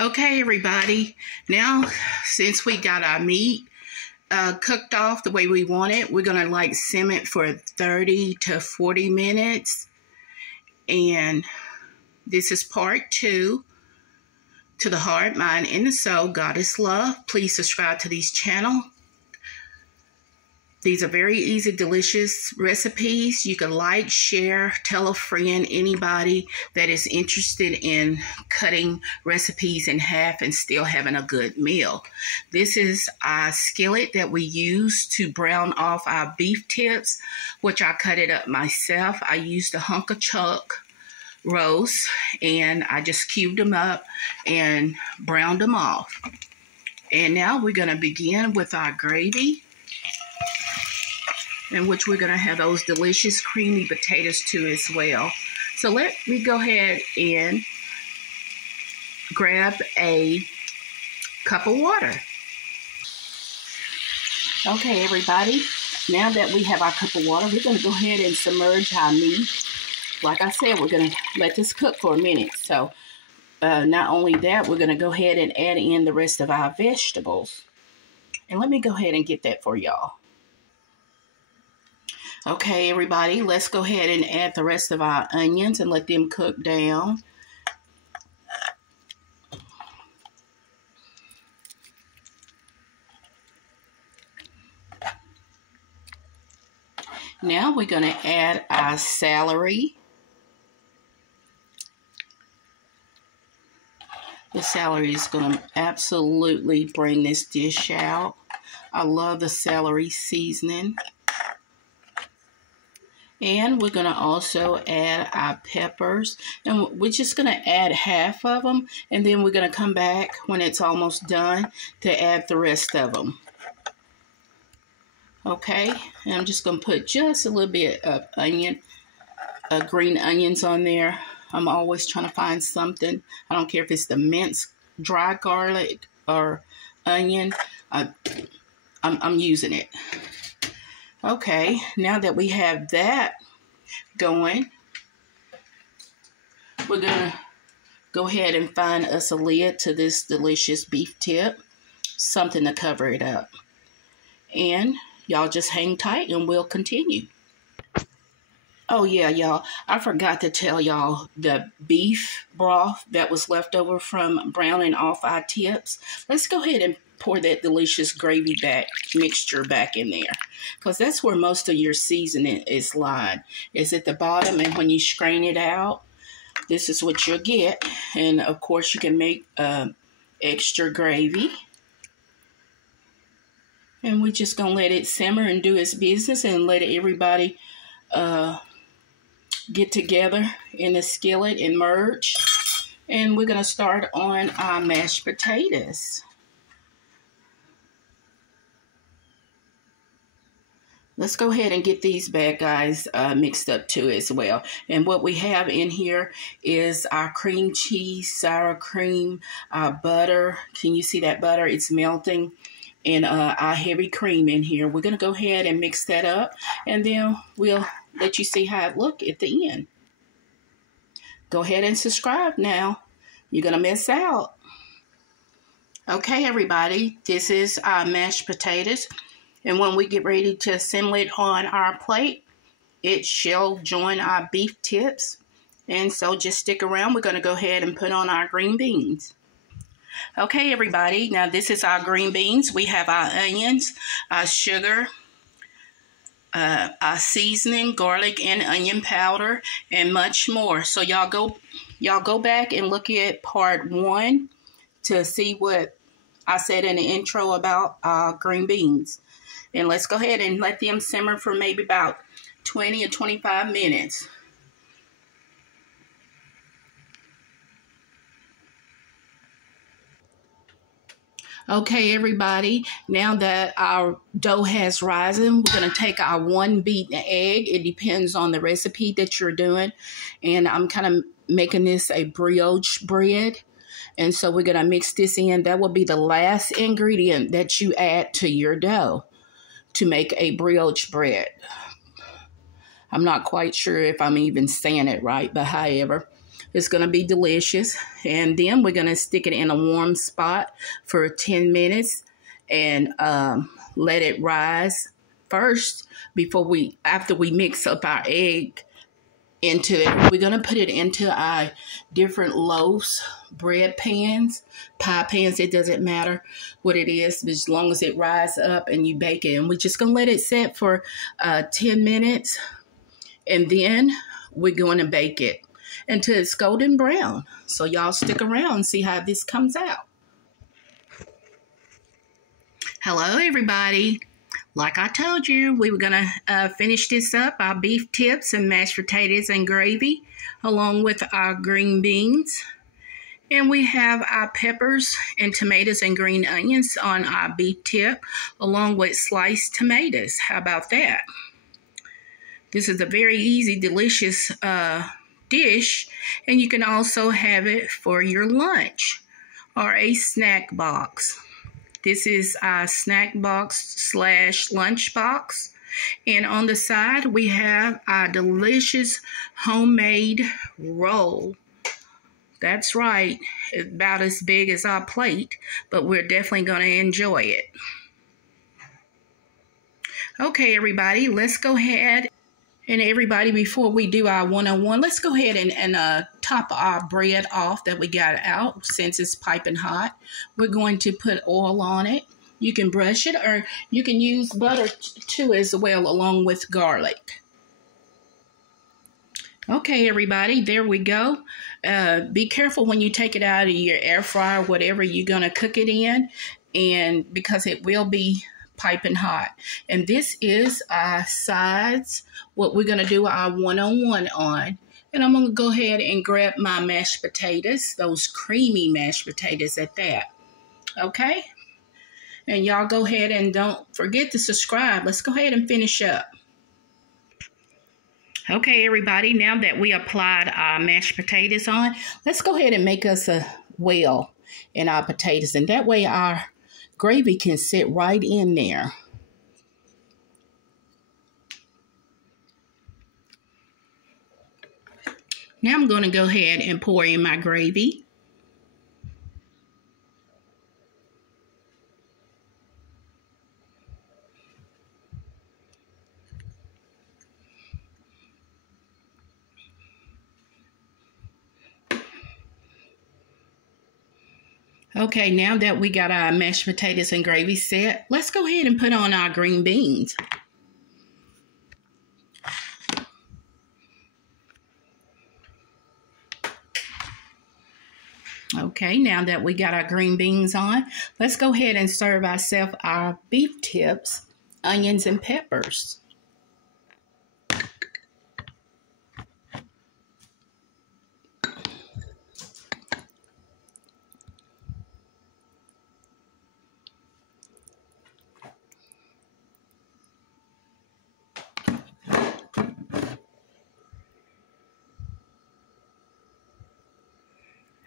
Okay, everybody. Now, since we got our meat cooked off the way we want it, we're going to simmer it for 30 to 40 minutes. And this is part 2 to the heart, mind, and the soul. God is love. Please subscribe to this channel. These are very easy, delicious recipes. You can like, share, tell a friend, anybody that is interested in cutting recipes in half and still having a good meal. This is our skillet that we use to brown off our beef tips, which I cut it up myself. I used a hunk of chuck roast and I just cubed them up and browned them off. And now we're going to begin with our gravy, in which we're going to have those delicious creamy potatoes too as well. So let me go ahead and grab a cup of water. Okay, everybody, now that we have our cup of water, we're going to go ahead and submerge our meat. Like I said, we're going to let this cook for a minute. So not only that, we're going to go ahead and add in the rest of our vegetables. And let me go ahead and get that for y'all. Okay, everybody, let's go ahead and add the rest of our onions and let them cook down. Now we're going to add our celery. The celery is going to absolutely bring this dish out. I love the celery seasoning. And we're going to also add our peppers. And we're just going to add half of them. And then we're going to come back when it's almost done to add the rest of them. Okay. And I'm just going to put just a little bit of green onions on there. I'm always trying to find something. I don't care if it's the minced dry garlic or onion. I'm using it. Okay, now that we have that going, we're going to go ahead and find us a lid to this delicious beef tip, something to cover it up. And y'all just hang tight and we'll continue. Oh yeah, y'all, I forgot to tell y'all the beef broth that was left over from browning off our tips. Let's go ahead and pour that delicious gravy mixture back in there, because that's where most of your seasoning is lying. It's at the bottom, and when you strain it out, this is what you'll get. And of course, you can make extra gravy. And we're just gonna let it simmer and do its business, and let everybody get together in the skillet and merge. And we're gonna start on our mashed potatoes. Let's go ahead and get these bad guys mixed up too as well. And what we have in here is our cream cheese, sour cream, our butter. Can you see that butter? It's melting. And our heavy cream in here. We're going to go ahead and mix that up. And then we'll let you see how it looks at the end. Go ahead and subscribe now. You're going to miss out. Okay, everybody. This is our mashed potatoes. And when we get ready to assemble it on our plate, it shall join our beef tips. And so just stick around. We're going to go ahead and put on our green beans. Okay, everybody. Now this is our green beans. We have our onions, our sugar, our seasoning, garlic and onion powder, and much more. So y'all go back and look at part 1 to see what I said in the intro about green beans. And let's go ahead and let them simmer for maybe about 20 or 25 minutes. Okay, everybody, now that our dough has risen, we're going to take our 1 beaten egg. It depends on the recipe that you're doing. And I'm kind of making this a brioche bread. And so we're going to mix this in. That will be the last ingredient that you add to your dough to make a brioche bread. I'm not quite sure if I'm even saying it right, but however. It's going to be delicious. And then we're going to stick it in a warm spot for 10 minutes and let it rise first after we mix up our egg into it. We're going to put it into our different loaves, bread pans, pie pans. It doesn't matter what it is, as long as it rises up and you bake it. And we're just going to let it set for 10 minutes. And then we're going to bake it until it's golden brown. So y'all stick around and see how this comes out. Hello, everybody. Like I told you, we were going to finish this up, our beef tips and mashed potatoes and gravy, along with our green beans. And we have our peppers and tomatoes and green onions on our beef tip, along with sliced tomatoes. How about that? This is a very easy, delicious dish, and you can also have it for your lunch or a snack box. This is a snack box / lunch box. And on the side, we have our delicious homemade roll. That's right. It's about as big as our plate, but we're definitely going to enjoy it. Okay, everybody, let's go ahead. And everybody, before we do our one-on-one, let's go ahead and top our bread off that we got out since it's piping hot. We're going to put oil on it. You can brush it, or you can use butter too as well, along with garlic. Okay, everybody, there we go. Be careful when you take it out of your air fryer, whatever you're going to cook it in, and because it will be piping hot. And this is our sides, what we're going to do our one-on-one on. And I'm going to go ahead and grab my mashed potatoes, those creamy mashed potatoes at that. Okay? And y'all go ahead and don't forget to subscribe. Let's go ahead and finish up. Okay, everybody, now that we applied our mashed potatoes on, let's go ahead and make us a well in our potatoes. And that way our gravy can sit right in there. Now I'm going to go ahead and pour in my gravy. Okay, now that we got our mashed potatoes and gravy set, let's go ahead and put on our green beans. Okay, now that we got our green beans on, let's go ahead and serve ourselves our beef tips, onions, and peppers.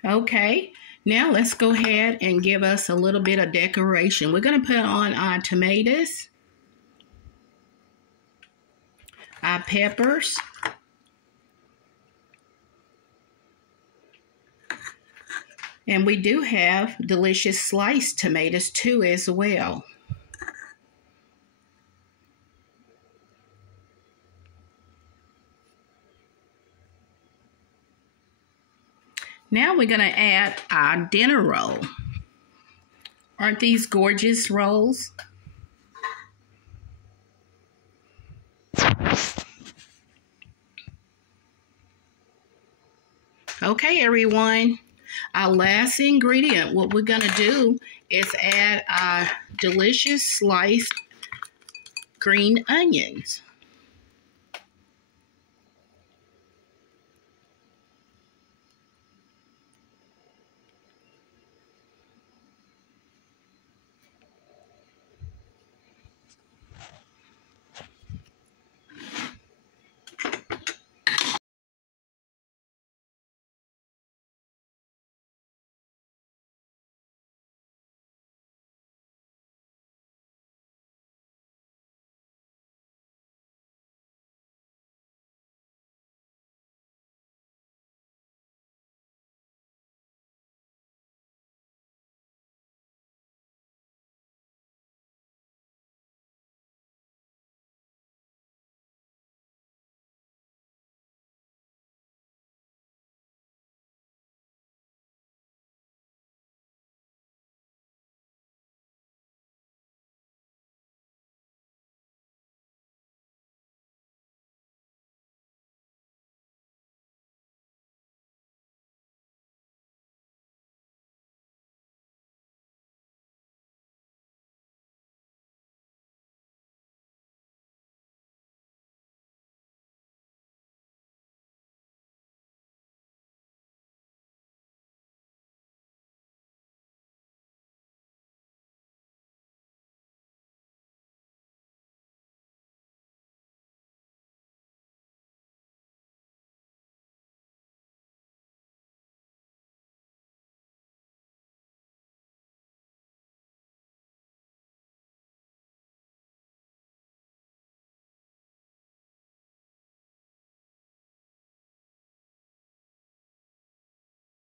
Okay, now let's go ahead and give us a little bit of decoration. We're going to put on our tomatoes, our peppers, and we do have delicious sliced tomatoes too as well. Now we're going to add our dinner roll. Aren't these gorgeous rolls? Okay, everyone. Our last ingredient, what we're going to do is add our delicious sliced green onions.